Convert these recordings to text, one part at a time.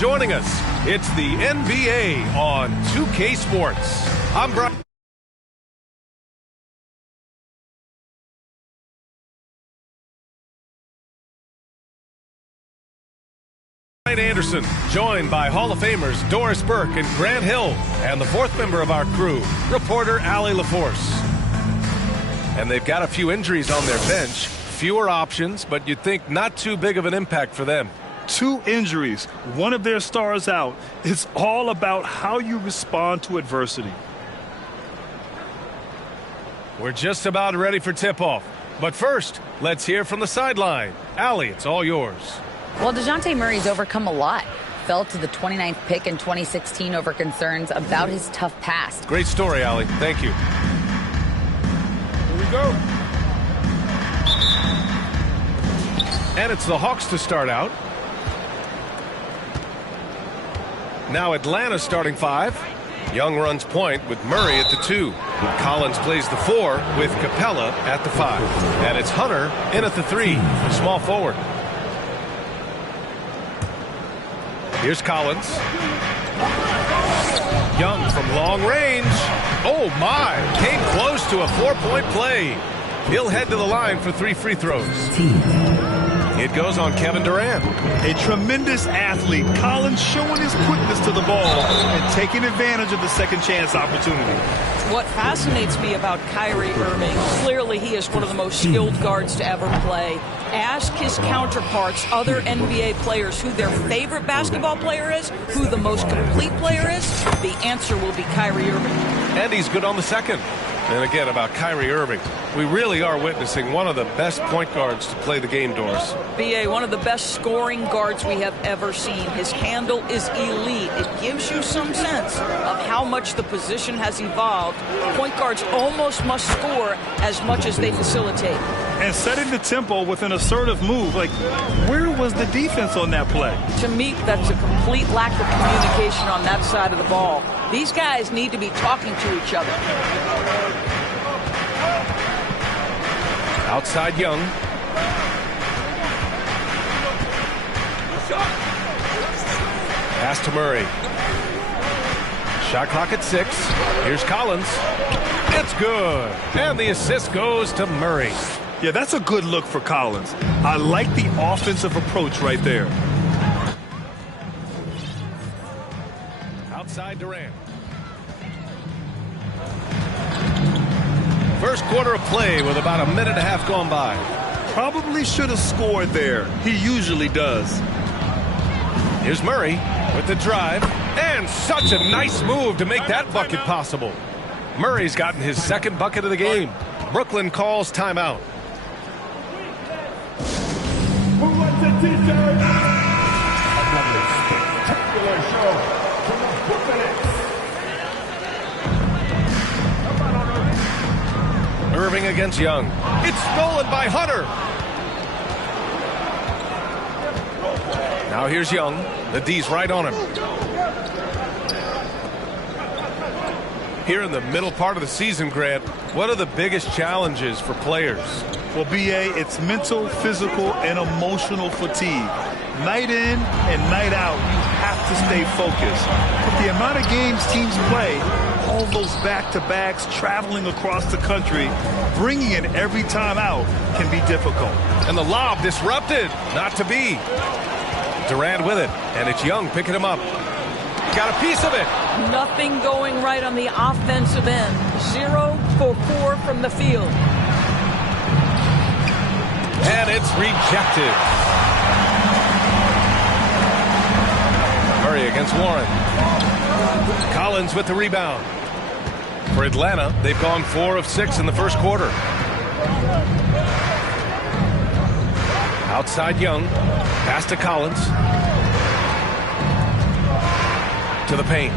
Joining us, it's the NBA on 2K Sports. I'm Brian Anderson, joined by Hall of Famers Doris Burke and Grant Hill, and the fourth member of our crew, reporter Allie LaForce. And they've got a few injuries on their bench, fewer options, but you'd think not too big of an impact for them. 2 injuries, one of their stars out. It's all about how you respond to adversity. We're just about ready for tip-off. But first, let's hear from the sideline. Allie, it's all yours. Well, DeJounte Murray's overcome a lot. Fell to the 29th pick in 2016 over concerns about his tough past. Great story, Allie. Thank you. Here we go. And it's the Hawks to start out. Now Atlanta starting 5. Young runs point with Murray at the 2. Collins plays the 4 with Capella at the 5. And it's Hunter in at the 3, small forward. Here's Collins. Young from long range. Oh my, came close to a 4-point play. He'll head to the line for 3 free throws. It goes on Kevin Durant. A tremendous athlete. Collins showing his quickness to the ball and taking advantage of the second chance opportunity. What fascinates me about Kyrie Irving, clearly he is one of the most skilled guards to ever play. Ask his counterparts, other NBA players, who their favorite basketball player is, who the most complete player is. The answer will be Kyrie Irving. And he's good on the second. And again, about Kyrie Irving, we really are witnessing one of the best point guards to play the game, Doris. B.A., one of the best scoring guards we have ever seen. His handle is elite. It gives you some sense of how much the position has evolved. Point guards almost must score as much as they facilitate. And setting the tempo with an assertive move. Like, where was the defense on that play? To me, that's a complete lack of communication on that side of the ball. These guys need to be talking to each other. Outside Young. Pass to Murray. Shot clock at 6. Here's Collins. It's good. And the assist goes to Murray. Yeah, that's a good look for Collins. I like the offensive approach right there. Outside Durant. First quarter of play with about a minute and a half gone by. Probably should have scored there. He usually does. Here's Murray with the drive. And such a nice move to make that bucket possible. Murray's gotten his second bucket of the game. Brooklyn calls timeout. Who wants a t-shirt? Another spectacular show from the Brooklyn. Irving against Young. It's stolen by Hunter. Now here's Young. The D's right on him. Here in the middle part of the season, Grant, what are the biggest challenges for players? Well, B.A., it's mental, physical, and emotional fatigue. Night in and night out, you have to stay focused. With the amount of games teams play, all those back-to-backs, traveling across the country, bringing it every time out can be difficult. And the lob disrupted. Not to be. Durant with it, and it's Young picking him up. Got a piece of it. Nothing going right on the offensive end. 0 for 4 from the field. And it's rejected. Murray against Warren. Collins with the rebound. For Atlanta, they've gone 4 of 6 in the first quarter. Outside Young. Pass to Collins. To the paint.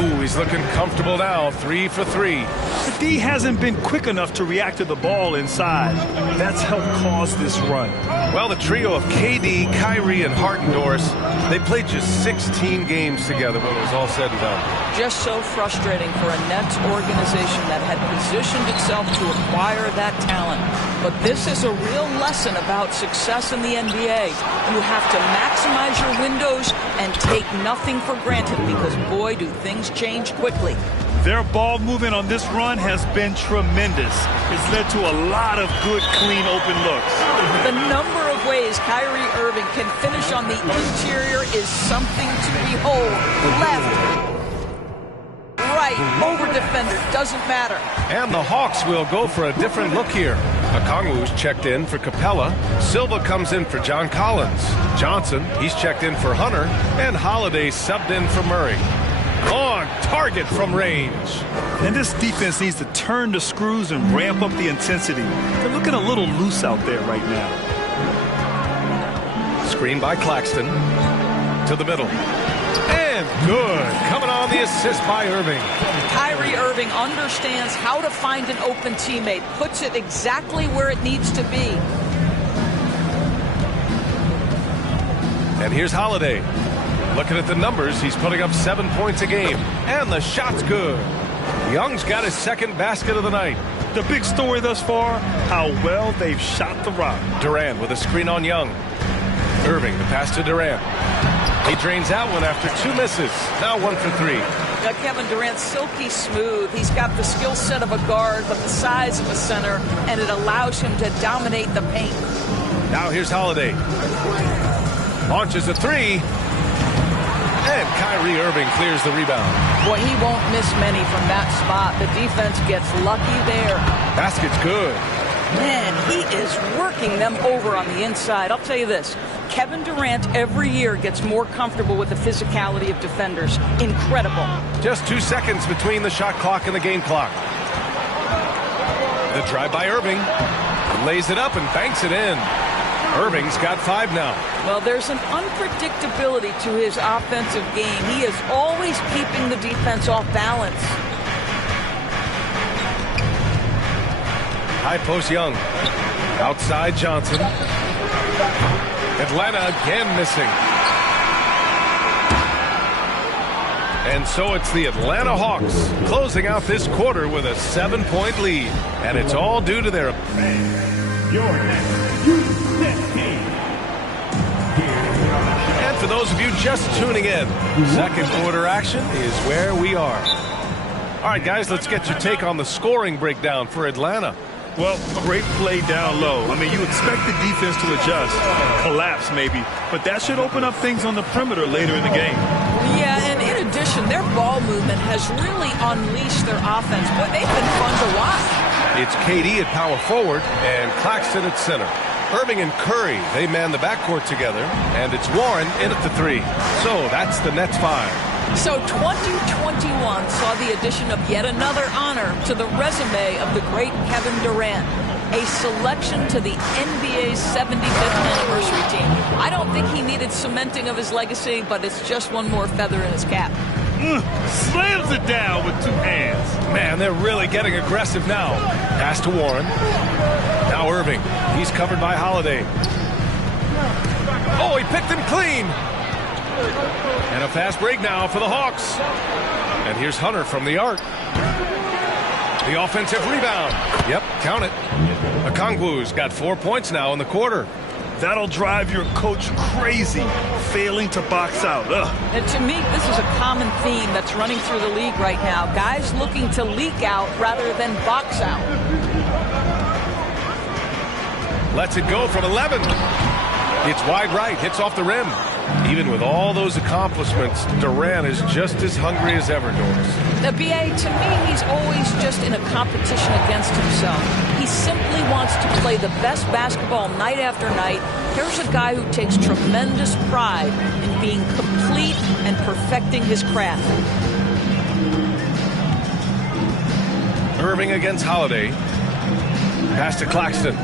Ooh, he's looking comfortable now. 3 for 3. The D hasn't been quick enough to react to the ball inside. That's helped cause this run. Well, the trio of KD, Kyrie, and Harden, Doris, They played just 16 games together when it was all said and done. Just so frustrating for a Nets organization that had positioned itself to acquire that talent. But this is a real lesson about success in the NBA. You have to maximize your windows and take nothing for granted, because, boy, do things change quickly. Their ball movement on this run has been tremendous. It's led to a lot of good, clean, open looks. The number of ways Kyrie Irving can finish on the interior is something to behold. Left, right, over defender, doesn't matter. And the Hawks will go for a different look here. Okongwu's checked in for Capella. Silva comes in for John Collins. Johnson, he's checked in for Hunter. And Holiday subbed in for Murray. On target from range. And this defense needs to turn the screws and ramp up the intensity. They're looking a little loose out there right now. Screen by Claxton. To the middle. And good. Coming on the assist by Irving. Kyrie Irving understands how to find an open teammate. Puts it exactly where it needs to be. And here's Holiday. Looking at the numbers, he's putting up 7 points a game. And the shot's good. Young's got his second basket of the night. The big story thus far, how well they've shot the rock. Durant with a screen on Young. Irving, the pass to Durant. He drains that one after 2 misses. Now 1 for 3. Kevin Durant, silky smooth. He's got the skill set of a guard, but the size of a center, and it allows him to dominate the paint. Now here's Holiday. Launches a 3. And Kyrie Irving clears the rebound. Boy, he won't miss many from that spot. The defense gets lucky there. Basket's good. Man, he is working them over on the inside. I'll tell you this. Kevin Durant every year gets more comfortable with the physicality of defenders. Incredible. Just 2 seconds between the shot clock and the game clock. The drive by Irving. Lays it up and banks it in. Irving's got 5 now. Well, there's an unpredictability to his offensive game. He is always keeping the defense off balance. High post Young. Outside Johnson. Atlanta again missing. And so it's the Atlanta Hawks closing out this quarter with a 7-point lead. And it's all due to their... Your next U.S. team. And for those of you just tuning in, second quarter action is where we are. All right, guys, let's get your take on the scoring breakdown for Atlanta. Well, great play down low. I mean, you expect the defense to adjust and collapse maybe, but that should open up things on the perimeter later in the game. Yeah, and in addition, their ball movement has really unleashed their offense. Boy, they've been fun to watch. It's KD at power forward and Claxton at center. Irving and Curry, they man the backcourt together, and it's Warren in at the 3. So that's the Nets 5. So 2021 saw the addition of yet another honor to the resume of the great Kevin Durant, a selection to the NBA's 75th anniversary team. I don't think he needed cementing of his legacy, but it's just one more feather in his cap. Slams it down with 2 hands. Man, they're really getting aggressive now. Pass to Warren. Now Irving. He's covered by Holiday. Oh, he picked him clean. And a fast break now for the Hawks. And here's Hunter from the arc. The offensive rebound. Yep, count it. Okongwu's got 4 points now in the quarter. That'll drive your coach crazy, failing to box out. And to me, this is a common theme that's running through the league right now. Guys looking to leak out rather than box out. Lets it go from 11. It's wide right, hits off the rim. Even with all those accomplishments, Durant is just as hungry as ever, Doris. The BA, to me, he's always just in a competition against himself. He simply wants to play the best basketball night after night. Here's a guy who takes tremendous pride in being complete and perfecting his craft. Irving against Holiday. Pass to Claxton.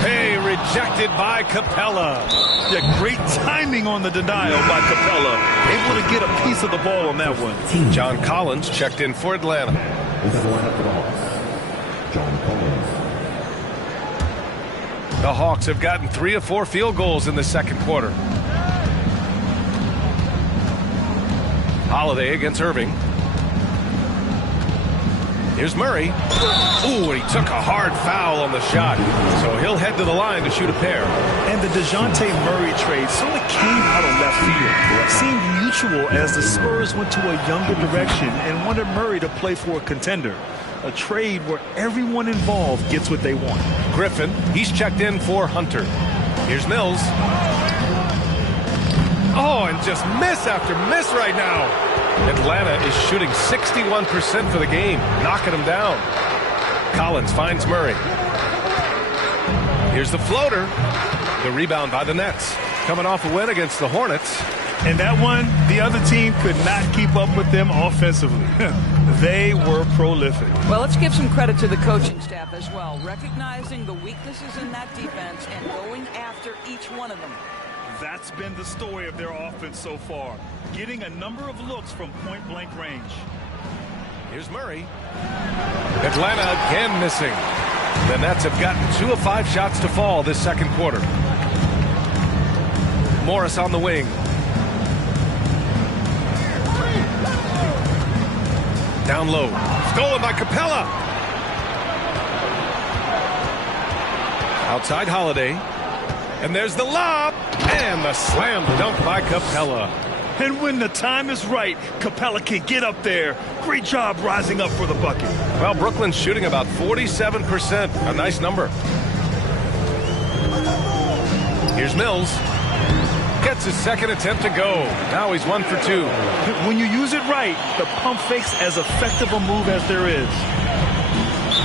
Hey, rejected by Capella. Yeah, great timing on the denial by Capella. Able to get a piece of the ball on that one. John Collins checked in for Atlanta. This is the lineup for the Hawks. John Collins. The Hawks have gotten 3 of 4 field goals in the second quarter. Holiday against Irving. Here's Murray. Ooh, and he took a hard foul on the shot. So he'll head to the line to shoot a pair. And the DeJounte Murray trade sort of came out of left field. It seemed mutual as the Spurs went to a younger direction and wanted Murray to play for a contender. A trade where everyone involved gets what they want. Griffin, he's checked in for Hunter. Here's Mills. Oh, and just miss after miss right now. Atlanta is shooting 61% for the game, knocking them down. Collins finds Murray. Here's the floater. The rebound by the Nets. Coming off a win against the Hornets. And that one, the other team could not keep up with them offensively. They were prolific. Well, let's give some credit to the coaching staff as well, recognizing the weaknesses in that defense and going after each one of them. That's been the story of their offense so far, getting a number of looks from point-blank range. Here's Murray. Atlanta again missing. The Nets have gotten 2 of 5 shots to fall this second quarter. Morris on the wing. Down low. Stolen by Capella. Outside Holiday. And there's the lob. And the slam dunk by Capella. And when the time is right, Capella can get up there. Great job rising up for the bucket. Well, Brooklyn's shooting about 47%. A nice number. Here's Mills. Gets his second attempt to go. Now he's 1 for 2. When you use it right, the pump fake's as effective a move as there is.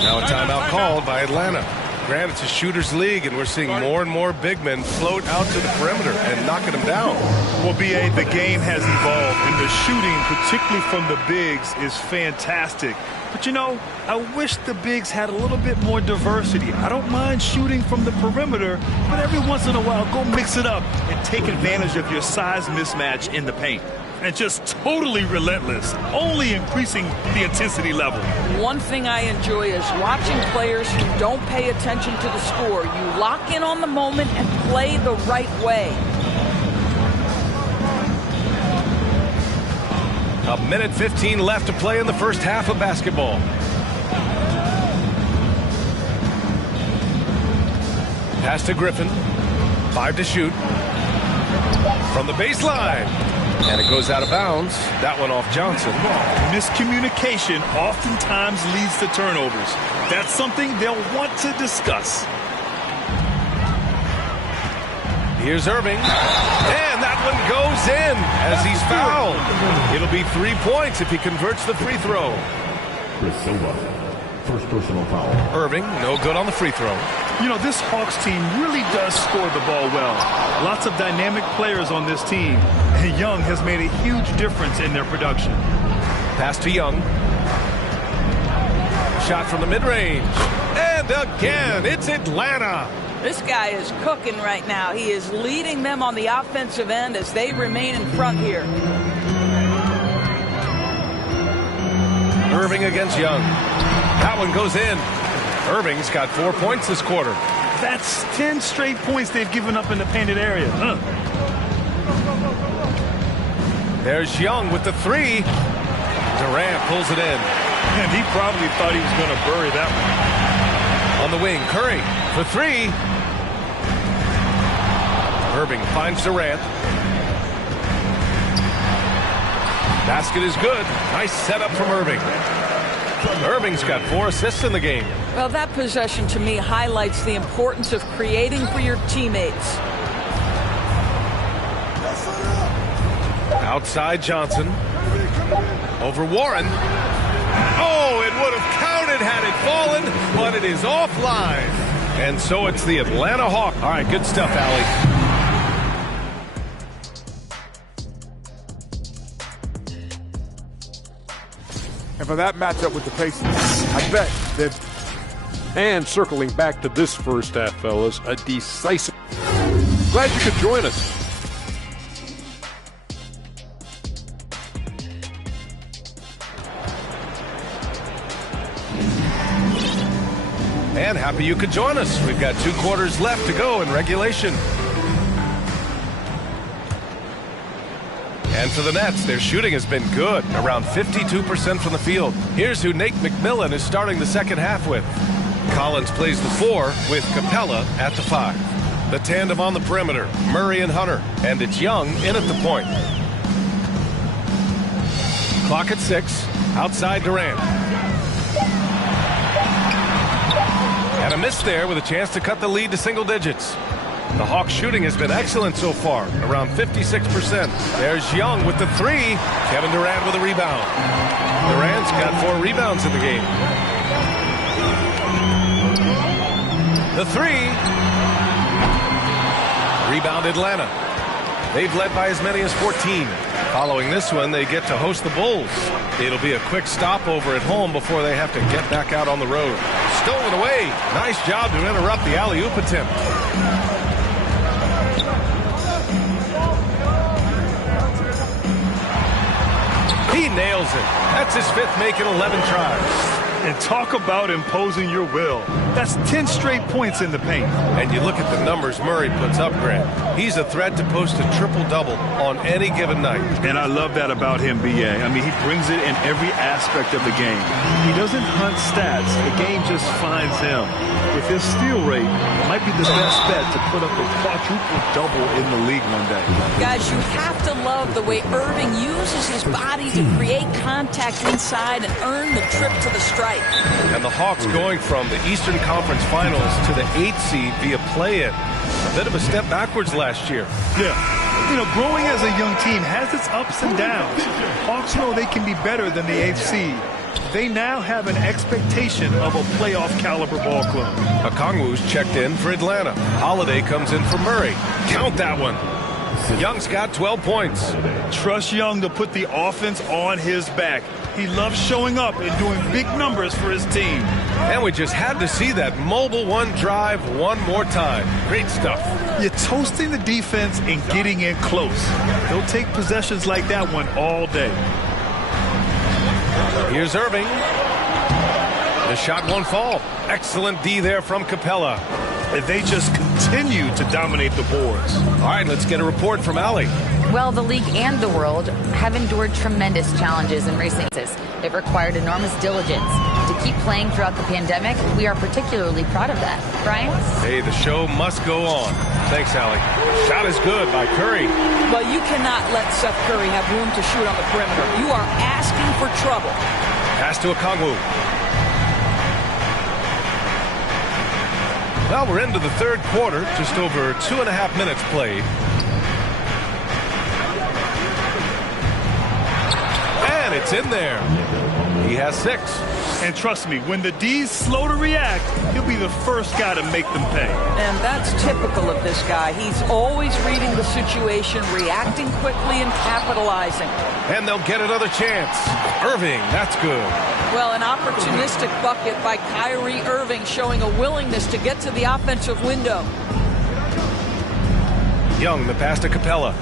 Now a timeout called by Atlanta. Granted, it's a shooter's league, and we're seeing more and more big men float out to the perimeter and knocking them down. Well, B.A., the game has evolved, and the shooting, particularly from the bigs, is fantastic. But, you know, I wish the bigs had a little bit more diversity. I don't mind shooting from the perimeter, but every once in a while, go mix it up and take advantage of your size mismatch in the paint. And just totally relentless, only increasing the intensity level. One thing I enjoy is watching players who don't pay attention to the score. You lock in on the moment and play the right way. A minute 15 left to play in the first half of basketball. Pass to Griffin. 5 to shoot. From the baseline. And it goes out of bounds. That one off Johnson. Miscommunication oftentimes leads to turnovers. That's something they'll want to discuss. Here's Irving. And that one goes in as he's fouled. It'll be 3 points if he converts the free throw. Chris Silva, first personal foul. Irving, no good on the free throw. You know, this Hawks team really does score the ball well. Lots of dynamic players on this team. And Young has made a huge difference in their production. Pass to Young. Shot from the mid-range. And again, it's Atlanta. This guy is cooking right now. He is leading them on the offensive end as they remain in front here. Irving against Young. That one goes in. Irving's got 4 points this quarter. That's 10 straight points they've given up in the painted area. There's Young with the 3. Durant pulls it in. And he probably thought he was going to bury that one. On the wing, Curry for 3. Irving finds Durant. Basket is good. Nice setup from Irving. Irving's got 4 assists in the game. Well, that possession to me highlights the importance of creating for your teammates. Outside Johnson. Over Warren. Oh, it would have counted had it fallen, but it is offline. And so it's the Atlanta Hawks. All right, good stuff, Allie. And for that matchup with the Pacers, I bet that. And circling back to this first half, fellas, a decisive. Glad you could join us. And happy you could join us. We've got 2 quarters left to go in regulation. And for the Nets, their shooting has been good, around 52% from the field. Here's who Nate McMillan is starting the second half with. Collins plays the 4 with Capella at the 5. The tandem on the perimeter, Murray and Hunter. And it's Young in at the point. Clock at 6. Outside Durant. And a miss there with a chance to cut the lead to single digits. The Hawks shooting has been excellent so far, around 56%. There's Young with the 3. Kevin Durant with a rebound. Durant's got 4 rebounds in the game. The 3. Rebound Atlanta. They've led by as many as 14. Following this one, they get to host the Bulls. It'll be a quick stopover at home before they have to get back out on the road. Stolen away. Nice job to interrupt the alley-oop attempt. He nails it. That's his 5th make in 11 tries. And talk about imposing your will. That's 10 straight points in the paint. And you look at the numbers Murray puts up, Grant. He's a threat to post a triple-double on any given night. And I love that about him, B.A. I mean, he brings it in every aspect of the game. He doesn't hunt stats. The game just finds him. With his steal rate, it might be the best bet to put up a quadruple-double in the league one day. Guys, you have to love the way Irving uses his body to create contact inside and earn the trip to the stripe. And the Hawks going from the Eastern Conference Finals to the 8th seed via play-in. A bit of a step backwards last year. Yeah. You know, growing as a young team has its ups and downs. Hawks know they can be better than the 8th seed. They now have an expectation of a playoff caliber ball club. Okongwu's checked in for Atlanta. Holiday comes in for Murray. Count that one. Young's got 12 points. Trust Young to put the offense on his back. He loves showing up and doing big numbers for his team. And we just had to see that mobile one drive one more time. Great stuff. You're toasting the defense and getting in close. They'll take possessions like that one all day. Here's Irving. The shot won't fall. Excellent D there from Capella. And they just continue to dominate the boards. All right, let's get a report from Allie. Well, the league and the world have endured tremendous challenges in recent years. They've required enormous diligence. To keep playing throughout the pandemic, we are particularly proud of that. Brian? Hey, the show must go on. Thanks, Allie. Shot is good by Curry. Well, you cannot let Seth Curry have room to shoot on the perimeter. You are asking for trouble. Pass to Okongwu. Well, we're into the third quarter, just over 2.5 minutes played. And it's in there. He has 6. And trust me, when the D's slow to react, he'll be the first guy to make them pay. And that's typical of this guy. He's always reading the situation, reacting quickly and capitalizing. And they'll get another chance. Irving, that's good. Well, an opportunistic bucket by Kyrie Irving, showing a willingness to get to the offensive window. Young, the pass to Capella.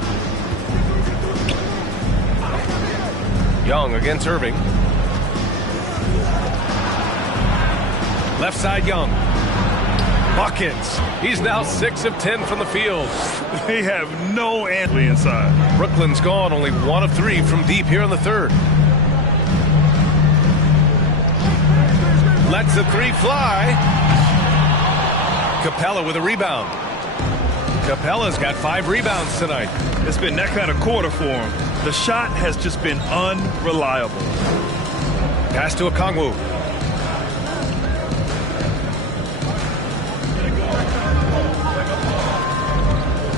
Young against Irving. Left side, Young. Buckets. He's now 6 of 10 from the field. They have no answer inside. Brooklyn's gone only 1 of 3 from deep here in the third. Lets the 3 fly. Capella with a rebound. Capella's got 5 rebounds tonight. It's been that kind of quarter for him. The shot has just been unreliable. Pass to Okongwu.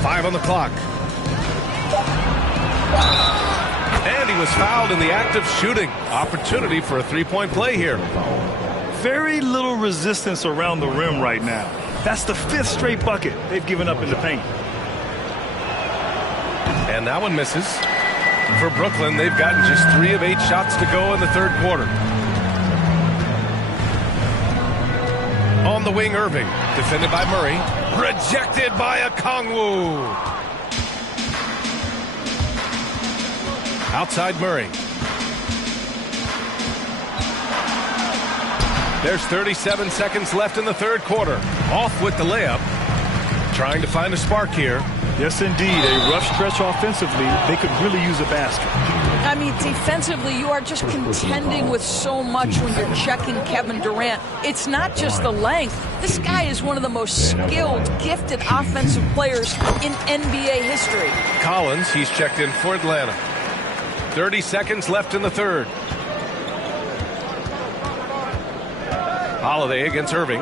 Five on the clock. And he was fouled in the act of shooting. Opportunity for a 3-point play here. Very little resistance around the rim right now. That's the 5th straight bucket they've given up in the paint. And that one misses. For Brooklyn, they've gotten just 3 of 8 shots to go in the third quarter. On the wing, Irving. Defended by Murray. Rejected by Okongwu. Outside Murray. There's 37 seconds left in the third quarter. Off with the layup. Trying to find a spark here. Yes, indeed. A rough stretch offensively. They could really use a basket. I mean, defensively, you are just contending with so much when you're checking Kevin Durant. It's not just the length. This guy is one of the most skilled, gifted offensive players in NBA history. Collins, he's checked in for Atlanta. 30 seconds left in the third. Holiday against Irving.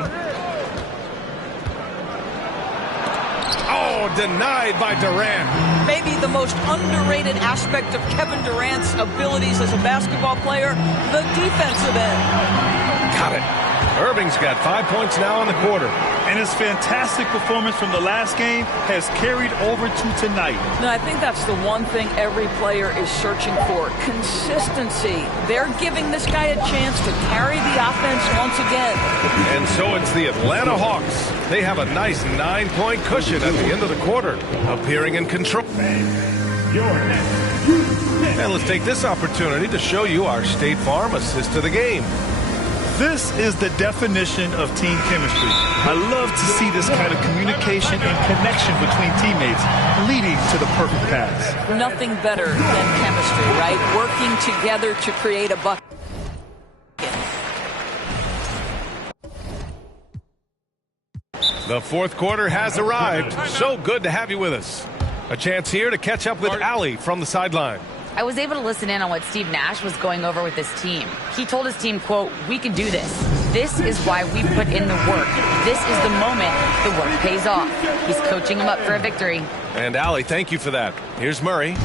Oh, denied by Durant. Maybe the most underrated aspect of Kevin Durant's abilities as a basketball player, the defensive end. Got it. Irving's got 5 points now in the quarter. And his fantastic performance from the last game has carried over to tonight. Now, I think that's the one thing every player is searching for, consistency. They're giving this guy a chance to carry the offense once again. And so it's the Atlanta Hawks. They have a nice 9-point cushion at the end of the quarter, appearing in control. And let's take this opportunity to show you our State Farm assist to the game. This is the definition of team chemistry. I love to see this kind of communication and connection between teammates leading to the perfect pass. Nothing better than chemistry, right? Working together to create a bucket. The fourth quarter has arrived. So good to have you with us. A chance here to catch up with Allie from the sideline. I was able to listen in on what Steve Nash was going over with his team. He told his team, quote, "We can do this. This is why we put in the work. This is the moment the work pays off." He's coaching them up for a victory. And Allie, thank you for that. Here's Murray.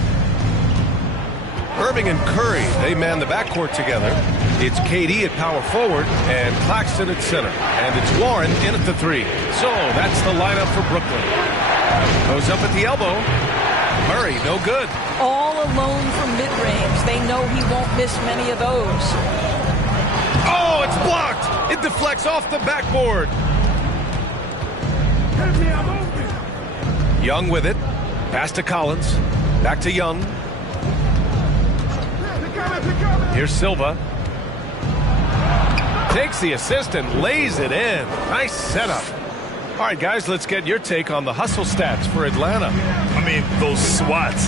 Irving and Curry, they man the backcourt together. It's KD at power forward and Claxton at center. And it's Warren in at the three. So that's the lineup for Brooklyn. Goes up at the elbow. Murray, no good. All alone from mid-range. They know he won't miss many of those. Oh, it's blocked. It deflects off the backboard. Young with it. Pass to Collins. Back to Young. Here's Silva. Takes the assist and lays it in. Nice setup. All right, guys, let's get your take on the hustle stats for Atlanta. I mean, those swats,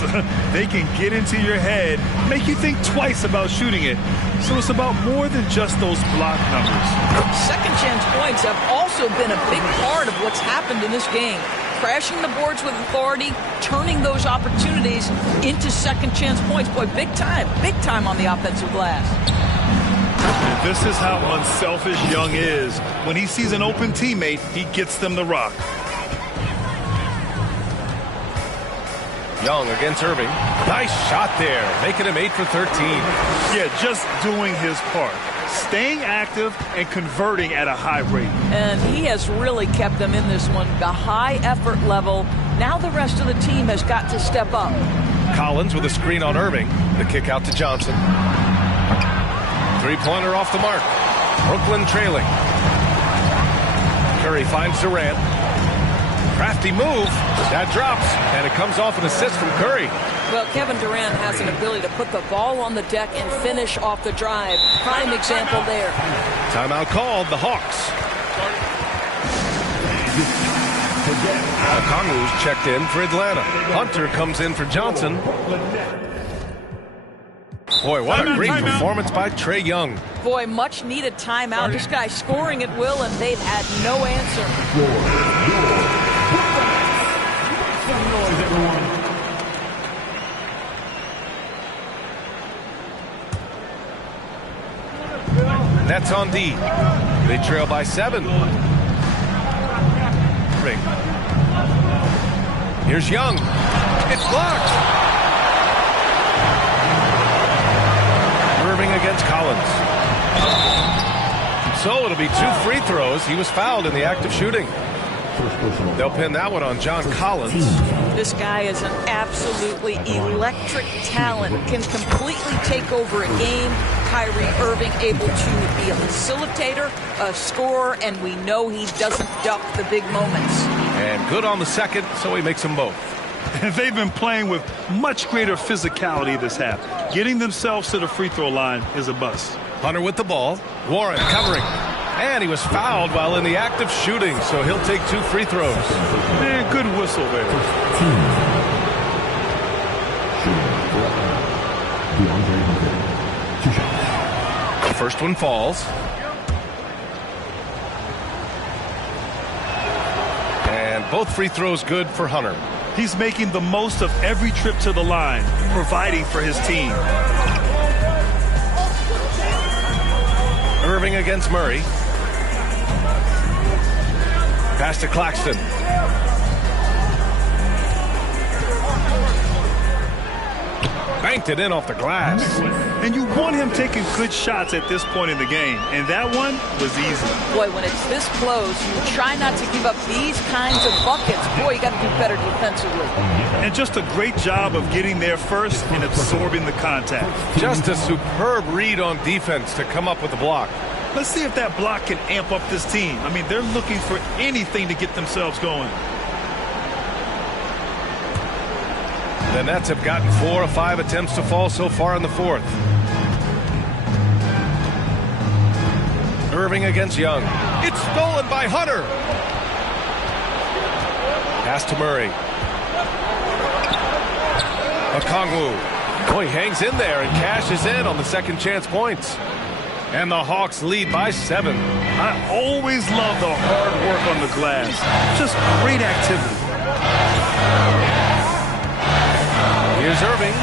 they can get into your head, make you think twice about shooting it. So it's about more than just those block numbers. Second chance points have also been a big part of what's happened in this game. Crashing the boards with authority, turning those opportunities into second chance points. Boy, big time on the offensive glass. This is how unselfish Young is. When he sees an open teammate, he gets them the rock. Young against Irving. Nice shot there, making him 8 for 13. Yeah, just doing his part. Staying active and converting at a high rate. And he has really kept them in this one. The high effort level. Now the rest of the team has got to step up. Collins with a screen on Irving. The kick out to Johnson. Three-pointer off the mark. Brooklyn trailing. Curry finds Durant. Crafty move. That drops, and it comes off an assist from Curry. Well, Kevin Durant has an ability to put the ball on the deck and finish off the drive. Prime example there. Timeout called, the Hawks. Okongwu's checked in for Atlanta. Hunter comes in for Johnson. Boy, what a great performance by Trae Young. Boy, much needed timeout. This guy scoring at will, and they've had no answer. Nets on D. They trail by 7. Here's Young. It's blocked. Irving against Collins. So it'll be 2 free throws. He was fouled in the act of shooting. They'll pin that one on John Collins. This guy is an absolutely electric talent. Can completely take over a game. Kyrie Irving able to be a facilitator, a scorer, and we know he doesn't duck the big moments. And good on the second, so he makes them both. They've been playing with much greater physicality this half. Getting themselves to the free throw line is a bust. Hunter with the ball. Warren covering. And he was fouled while in the act of shooting, so he'll take 2 free throws. Man, good whistle there. The first one falls. And both free throws good for Hunter. He's making the most of every trip to the line, providing for his team. Irving against Murray. Pass to Claxton. Banked it in off the glass. And you want him taking good shots at this point in the game. And that one was easy. Boy, when it's this close, you try not to give up these kinds of buckets. Boy, you got to do better defensively. And just a great job of getting there first and absorbing the contact. Just a superb read on defense to come up with the block. Let's see if that block can amp up this team. I mean, they're looking for anything to get themselves going. The Nets have gotten 4 of 5 attempts to fall so far in the fourth. Irving against Young. It's stolen by Hunter. Pass to Murray. Okongwu. Boy, he hangs in there and cashes in on the second chance points. And the Hawks lead by 7. I always love the hard work on the glass. Just great activity. Here's Irving.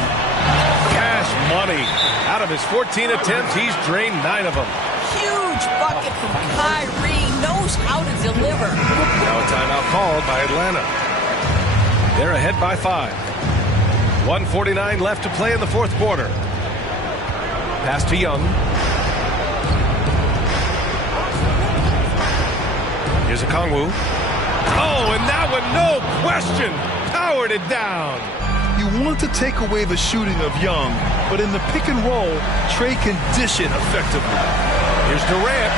Cash money. Out of his 14 attempts, he's drained 9 of them. Huge bucket from Kyrie. Knows how to deliver. Now a timeout called by Atlanta. They're ahead by 5. 1:49 left to play in the fourth quarter. Pass to Young. Here's Okongwu. Oh, and that one, no question, powered it down. You want to take away the shooting of Young, but in the pick and roll, Trey can dish it effectively. Here's Durant.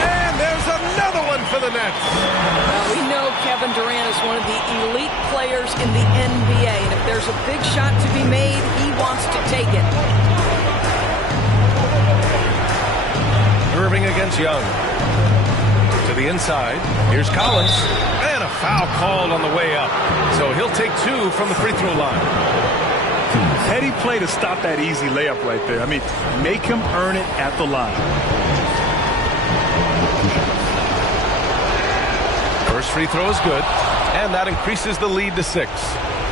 And there's another one for the Nets. Well, we know Kevin Durant is one of the elite players in the NBA, and if there's a big shot to be made, he wants to take it. Irving against Young. To the inside. Here's Collins. And a foul called on the way up. So he'll take 2 from the free throw line. Heady play to stop that easy layup right there. I mean, make him earn it at the line. First free throw is good. And that increases the lead to 6.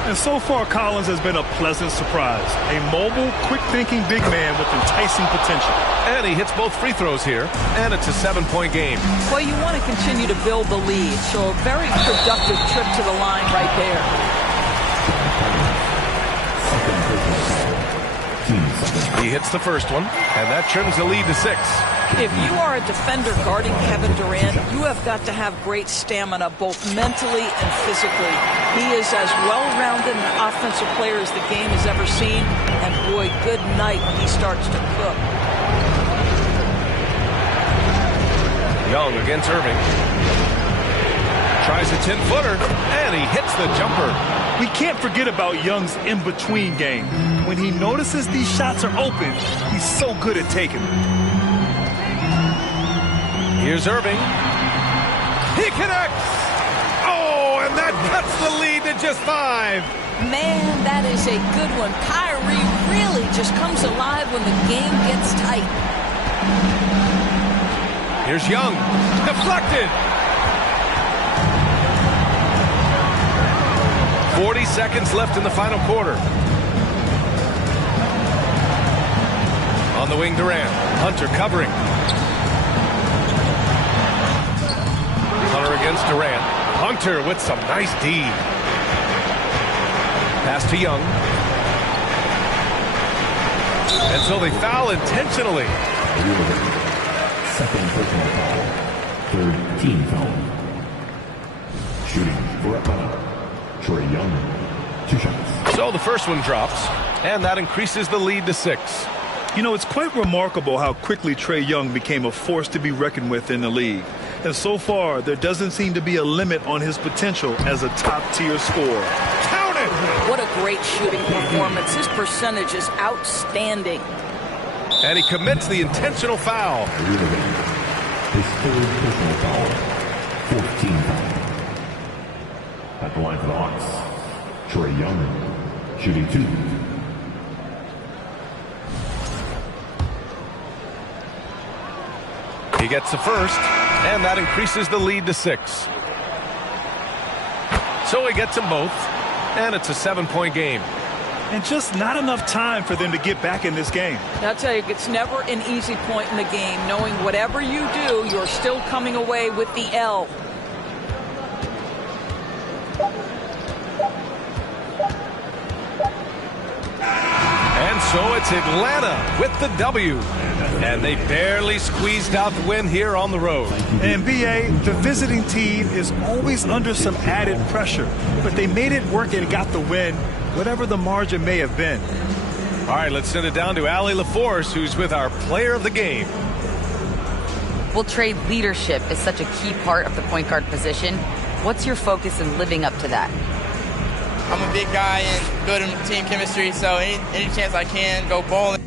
And so far, Collins has been a pleasant surprise. A mobile, quick-thinking big man with enticing potential. And he hits both free throws here. And it's a 7-point game. Well, you want to continue to build the lead. So a very productive trip to the line right there. He hits the first one. And that trims the lead to 6. If you are a defender guarding Kevin Durant, you have got to have great stamina, both mentally and physically. He is as well-rounded an offensive player as the game has ever seen. And boy, good night when he starts to cook. Young against Irving. Tries a 10-footer, and he hits the jumper. We can't forget about Young's in-between game. When he notices these shots are open, he's so good at taking them. Here's Irving. He connects! Oh, and that cuts the lead to just 5. Man, that is a good one. Kyrie really just comes alive when the game gets tight. Here's Young. Deflected. 40 seconds left in the final quarter. On the wing, Durant. Hunter covering. Hunter against Durant. Hunter with some nice D. Pass to Young. And so they foul intentionally. Second personal foul. Third team foul. Shooting for Atlanta. Trae Young. 2 shots. So the first one drops, and that increases the lead to 6. You know, it's quite remarkable how quickly Trae Young became a force to be reckoned with in the league. And so far, there doesn't seem to be a limit on his potential as a top-tier scorer. Count it! What a great shooting performance. His percentage is outstanding. And he commits the intentional foul. His third personal foul. 14 foul. At the line for the Hawks, Trae Young, shooting 2. He gets the first, and that increases the lead to 6. So he gets them both, and it's a 7-point game. And just not enough time for them to get back in this game. I'll tell you, it's never an easy point in the game, knowing whatever you do, you're still coming away with the L. And so it's Atlanta with the W. And they barely squeezed out the win here on the road. And BA, the visiting team is always under some added pressure, but they made it work and got the win, whatever the margin may have been. All right, let's send it down to Allie LaForce, who's with our player of the game. Well, Trey, leadership is such a key part of the point guard position. What's your focus in living up to that? I'm a big guy and good in team chemistry, so any chance I can, go bowling.